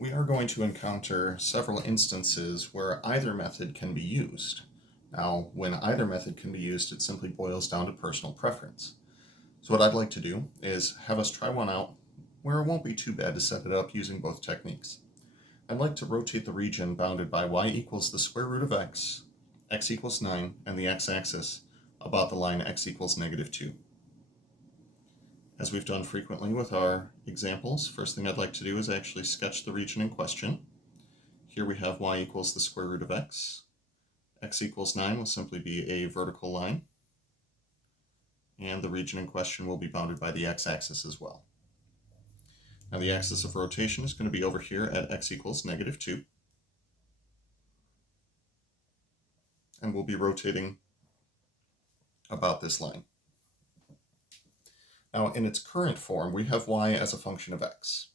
we are going to encounter several instances where either method can be used. Now, when either method can be used, it simply boils down to personal preference. So what I'd like to do is have us try one out where it won't be too bad to set it up using both techniques. I'd like to rotate the region bounded by y equals the square root of x equals 9, and the x-axis about the line x equals -2. As we've done frequently with our examples, first thing I'd like to do is actually sketch the region in question. Here we have y equals the square root of x equals 9 will simply be a vertical line, and the region in question will be bounded by the x-axis as well. Now the axis of rotation is going to be over here at x equals -2, and we'll be rotating about this line. Now in its current form, we have y as a function of x.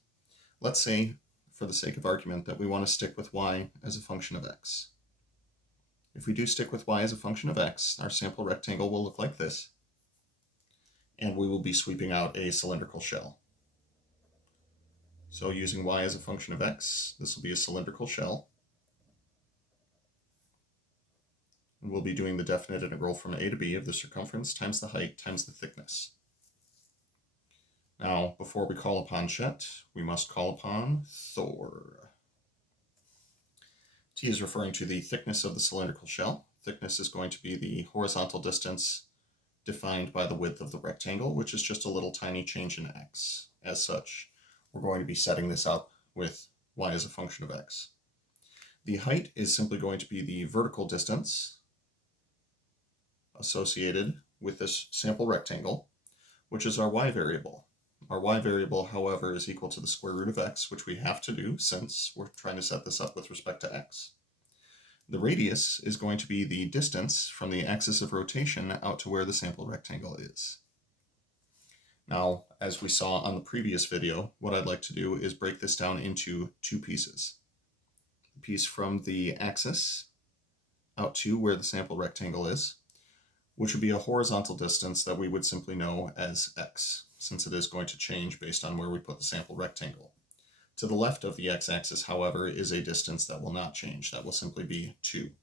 Let's say, for the sake of argument, that we want to stick with y as a function of x. If we do stick with y as a function of x, our sample rectangle will look like this, and we will be sweeping out a cylindrical shell. So using y as a function of x, this will be a cylindrical shell. And we'll be doing the definite integral from a to b of the circumference times the height times the thickness. Now, before we call upon Chet, we must call upon Thor. T is referring to the thickness of the cylindrical shell. Thickness is going to be the horizontal distance defined by the width of the rectangle, which is just a little tiny change in x. As such, we're going to be setting this up with y as a function of x. The height is simply going to be the vertical distance associated with this sample rectangle, which is our y variable. Our y variable, however, is equal to the square root of x, which we have to do since we're trying to set this up with respect to x. The radius is going to be the distance from the axis of rotation out to where the sample rectangle is. Now, as we saw on the previous video, what I'd like to do is break this down into two pieces. The piece from the axis out to where the sample rectangle is, which would be a horizontal distance that we would simply know as x, since it is going to change based on where we put the sample rectangle. To the left of the x-axis, however, is a distance that will not change. That will simply be 2.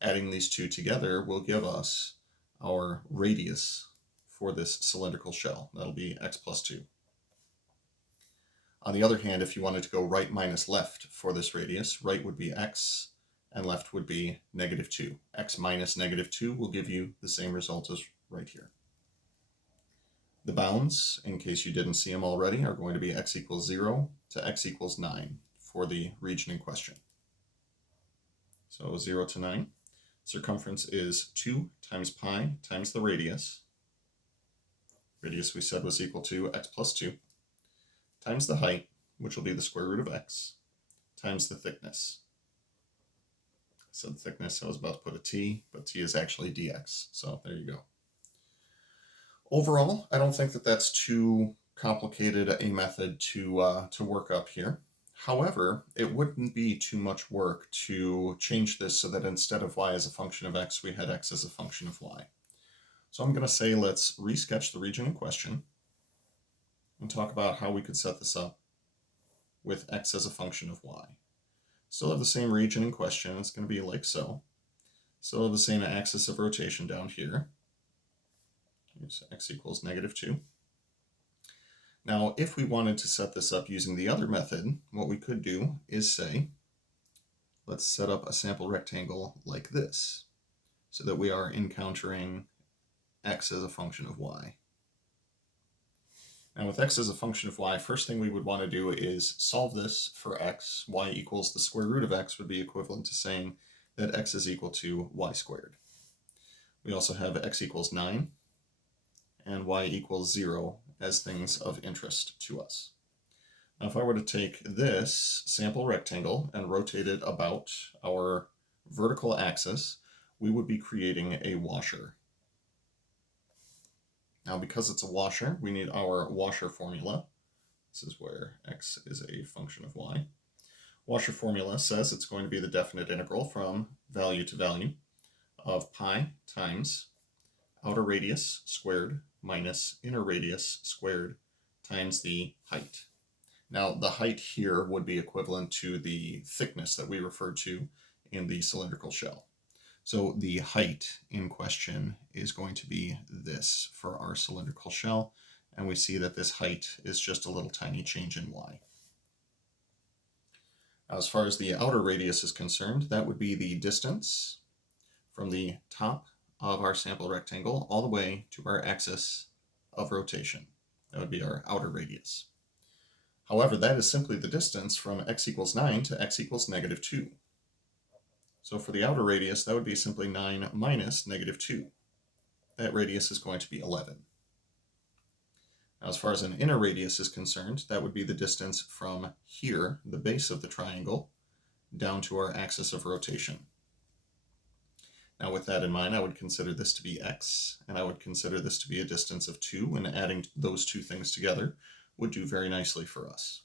Adding these two together will give us our radius for this cylindrical shell. That'll be x plus 2. On the other hand, if you wanted to go right minus left for this radius, right would be x, and left would be -2. X minus -2 will give you the same result as right here. The bounds, in case you didn't see them already, are going to be x equals 0 to x equals 9 for the region in question. So 0 to 9. Circumference is 2 times pi times the radius. Radius we said was equal to x plus 2, times the height, which will be the square root of x, times the thickness. I said thickness, I was about to put a t, but t is actually dx, so there you go. Overall, I don't think that that's too complicated a method to work up here. However, it wouldn't be too much work to change this so that instead of y as a function of x, we had x as a function of y. So I'm going to say let's resketch the region in question and talk about how we could set this up with x as a function of y. Still have the same region in question. It's going to be like so. Still have the same axis of rotation down here. Here's x equals -2. Now, if we wanted to set this up using the other method, what we could do is say, let's set up a sample rectangle like this, so that we are encountering x as a function of y. Now with x as a function of y, first thing we would want to do is solve this for x. Y equals the square root of x would be equivalent to saying that x is equal to y squared. We also have x equals 9 and y equals 0 as things of interest to us. Now if I were to take this sample rectangle and rotate it about our vertical axis, we would be creating a washer. Now because it's a washer, we need our washer formula. This is where x is a function of y. Washer formula says it's going to be the definite integral from value to value of pi times outer radius squared minus inner radius squared times the height. Now, the height here would be equivalent to the thickness that we referred to in the cylindrical shell. So the height in question is going to be this for our cylindrical shell, and we see that this height is just a little tiny change in y. Now, as far as the outer radius is concerned, that would be the distance from the top of our sample rectangle all the way to our axis of rotation. That would be our outer radius. However, that is simply the distance from x equals 9 to x equals negative 2. So for the outer radius, that would be simply 9 minus negative 2. That radius is going to be 11. Now, as far as an inner radius is concerned, that would be the distance from here, the base of the triangle, down to our axis of rotation. Now, with that in mind, I would consider this to be x, and I would consider this to be a distance of 2, and adding those two things together would do very nicely for us.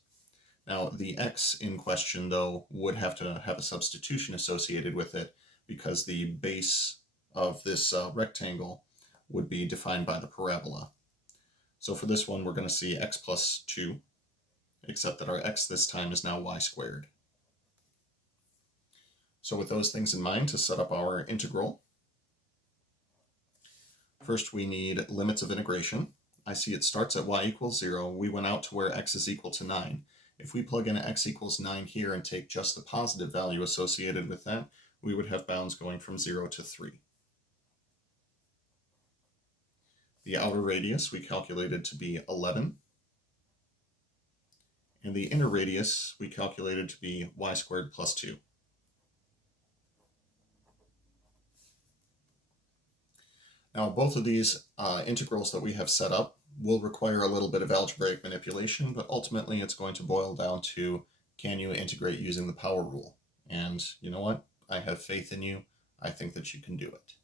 Now, the x in question, though, would have to have a substitution associated with it because the base of this rectangle would be defined by the parabola. So for this one, we're going to see x plus 2, except that our x this time is now y squared. So with those things in mind, to set up our integral, first we need limits of integration. I see it starts at y equals 0. We went out to where x is equal to 9. If we plug in x equals 9 here and take just the positive value associated with that, we would have bounds going from 0 to 3. The outer radius we calculated to be 11. And the inner radius we calculated to be y squared plus 2. Now, both of these integrals that we have set up will require a little bit of algebraic manipulation, but ultimately it's going to boil down to, can you integrate using the power rule? And you know what? I have faith in you. I think that you can do it.